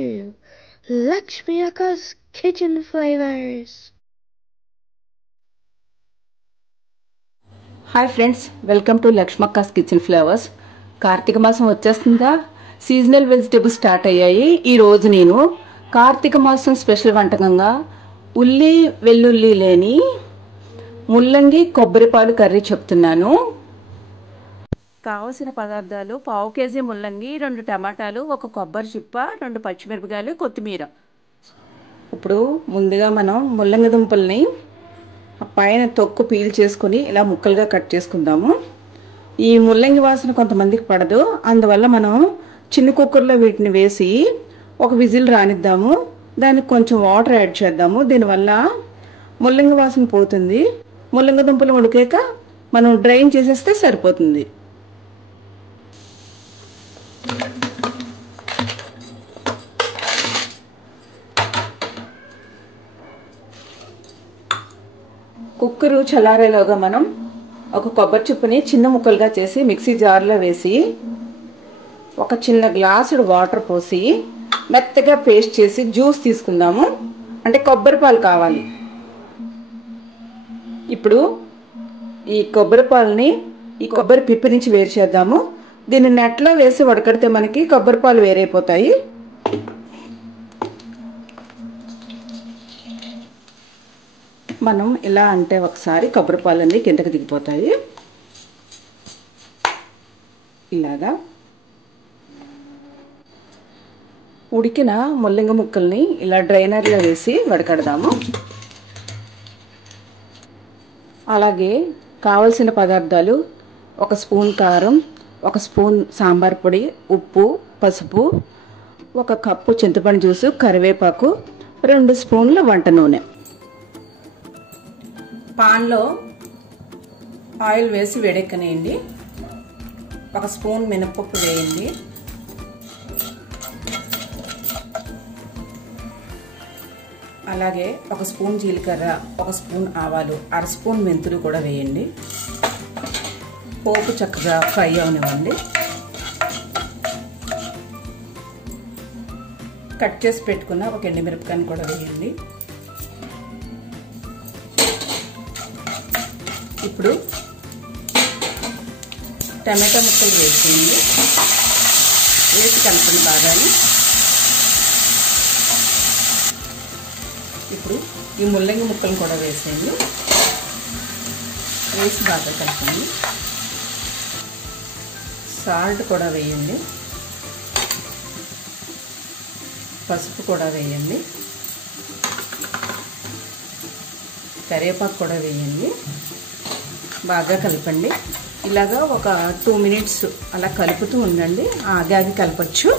to Lakshmi Akka's Kitchen Flavors. Hi friends, welcome to Lakshmi Akka's kitchen flavours. కార్తీక మాసం వచ్చేస్తుందా, seasonal vegetables start అయ్యాయి. ఈరోజు నేను కార్తీక మాసం స్పెషల్ వంటకంగా ఉల్లి వెల్లుల్లి లేని ముల్లంగి కొబ్బరిపాలు కర్రీ చెప్తున్నాను. కావలసిన పదార్థాలు: పావు కేజీ ముల్లంగి, 2 టమాటాలు, 1 కొబ్బరి చిప్ప, 2 పచ్చిమిరపకాయలు, కొత్తిమీర. ఇప్పుడు ముందుగా మనం ముల్లంగి దుంపల్ని పైన తొక్కు పీల్ చేసుకుని ఇలా ముక్కలుగా కట్ చేసుకుందాము. ఈ ముల్లంగి వాసన కొంతమందికి పడదు, అందువల్ల మనం చిన్న కుక్కర్లో వీటిని వేసి ఒక విజిల్ రానిద్దాము. దానికి కొంచెం వాటర్ యాడ్ చేద్దాము. దీనివల్ల ముల్లంగి వాసన పోతుంది. ముల్లంగి దుంపలు ఉడికాక మనం డ్రైన్ చేసేస్తే సరిపోతుంది. కుక్కరు చల్లారేలోగా మనం ఒక కొబ్బరి చిప్పని చిన్న ముక్కలుగా చేసి మిక్సీ జార్లో వేసి ఒక చిన్న గ్లాసుడు వాటర్ పోసి మెత్తగా పేస్ట్ చేసి జ్యూస్ తీసుకుందాము. అంటే కొబ్బరి పాలు కావాలి. ఇప్పుడు ఈ కొబ్బరి పాలని ఈ కొబ్బరి పిప్పి నుంచి వేరు చేద్దాము. దీన్ని నెట్లో వేసి వడకడితే మనకి కొబ్బరి పాలు వేరైపోతాయి. మనం ఇలా అంటే ఒకసారి కొబ్బరి పాలన్నీ కిందకి దిగిపోతాయి. ఇలాగా ఉడికిన ముల్లంగి ముక్కల్ని ఇలా డ్రైనర్లో వేసి వడకడదాము. అలాగే కావలసిన పదార్థాలు: 1 స్పూన్ కారం, 1 స్పూన్ సాంబార్ పొడి, ఉప్పు, పసుపు, 1 కప్పు చింతపండు జ్యూసు, కరివేపాకు, 2 స్పూన్ల వంట నూనె. పాన్లో ఆయిల్ వేసి వేడెక్కనేయండి. 1 స్పూన్ మినపప్పు వేయండి. అలాగే 1 స్పూన్ జీలకర్ర, 1 స్పూన్ ఆవాలు, 1/2 స్పూన్ మెంతులు కూడా వేయండి. పోపు చక్కగా ఫ్రై అవనివ్వండి. కట్ చేసి పెట్టుకున్న 1 ఎండుమిరపకాయని కూడా వేయండి. ఇప్పుడు టమాటా ముక్కలు వేసేయండి. వేసి కలపండి బాగా. ఇప్పుడు ఈ ముల్లంగి ముక్కలు కూడా వేసేయండి. వేసి బాగా కలపండి. సాల్ట్ కూడా వేయండి. పసుపు కూడా వేయండి. కరివేపాకు కూడా వేయండి. బాగా కలపండి. ఇలాగా ఒక 2 మినిట్స్ అలా కలుపుతూ ఉండండి. ఆగి కలపచ్చు.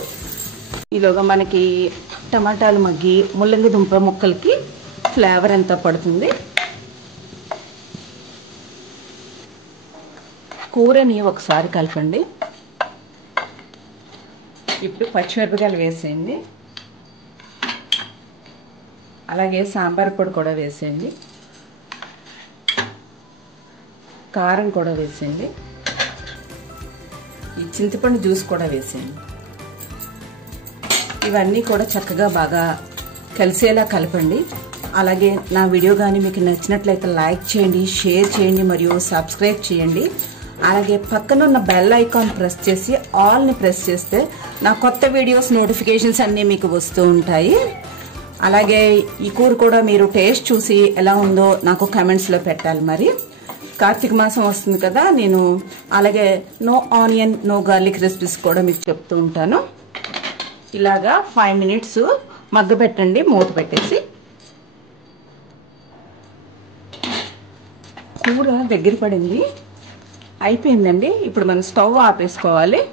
ఈలోగా మనకి టమాటాలు మగ్గి ముల్లంగి దుంప ముక్కలకి ఫ్లేవర్ ఎంత పడుతుంది. కూరని ఒకసారి కలపండి. ఇప్పుడు పచ్చిమిరపకాయలు వేసేయండి. అలాగే సాంబార్ పొడి కూడా వేసేయండి. కారం కూడా వేసేయండి. ఈ చింతపండు జ్యూస్ కూడా వేసేయండి. ఇవన్నీ కూడా చక్కగా బాగా కలిసేలా కలపండి. అలాగే నా వీడియో కానీ మీకు నచ్చినట్లయితే లైక్ చేయండి, షేర్ చేయండి మరియు సబ్స్క్రైబ్ చేయండి. అలాగే పక్కనున్న బెల్ ఐకాన్ ప్రెస్ చేసి ఆల్ని ప్రెస్ చేస్తే నా కొత్త వీడియోస్ నోటిఫికేషన్స్ అన్నీ మీకు వస్తూ ఉంటాయి. అలాగే ఈ కూర కూడా మీరు టేస్ట్ చూసి ఎలా ఉందో నాకు కమెంట్స్లో పెట్టాలి. మరి కార్తీక మాసం వస్తుంది కదా, నేను అలాగే no onion no garlic recipes కూడా మీకు చెప్తూ ఉంటాను. ఇలాగా 5 మినిట్స్ మగ్గబెట్టండి మూత పెట్టేసి. కూర దగ్గర పడింది, అయిపోయిందండి. ఇప్పుడు మనం స్టవ్ ఆపేసుకోవాలి.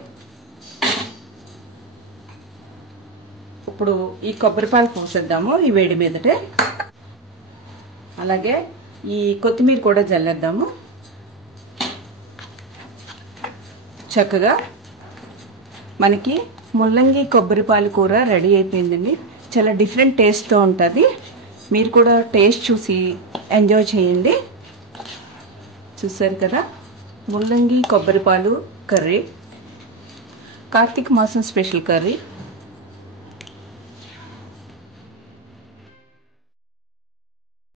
ఇప్పుడు ఈ కొబ్బరిపాలు పోసేద్దాము ఈ వేడి మీదటే. అలాగే ఈ కొత్తిమీర కూడా జల్లేద్దాము. చక్కగా మనకి ముల్లంగి కొబ్బరిపాలు కూర రెడీ అయిపోయిందండి. చాలా డిఫరెంట్ టేస్ట్తో ఉంటుంది. మీరు కూడా టేస్ట్ చూసి ఎంజాయ్ చేయండి. చూసారు కదా, ముల్లంగి కొబ్బరిపాలు కర్రీ, కార్తీక మాసం స్పెషల్ కర్రీ.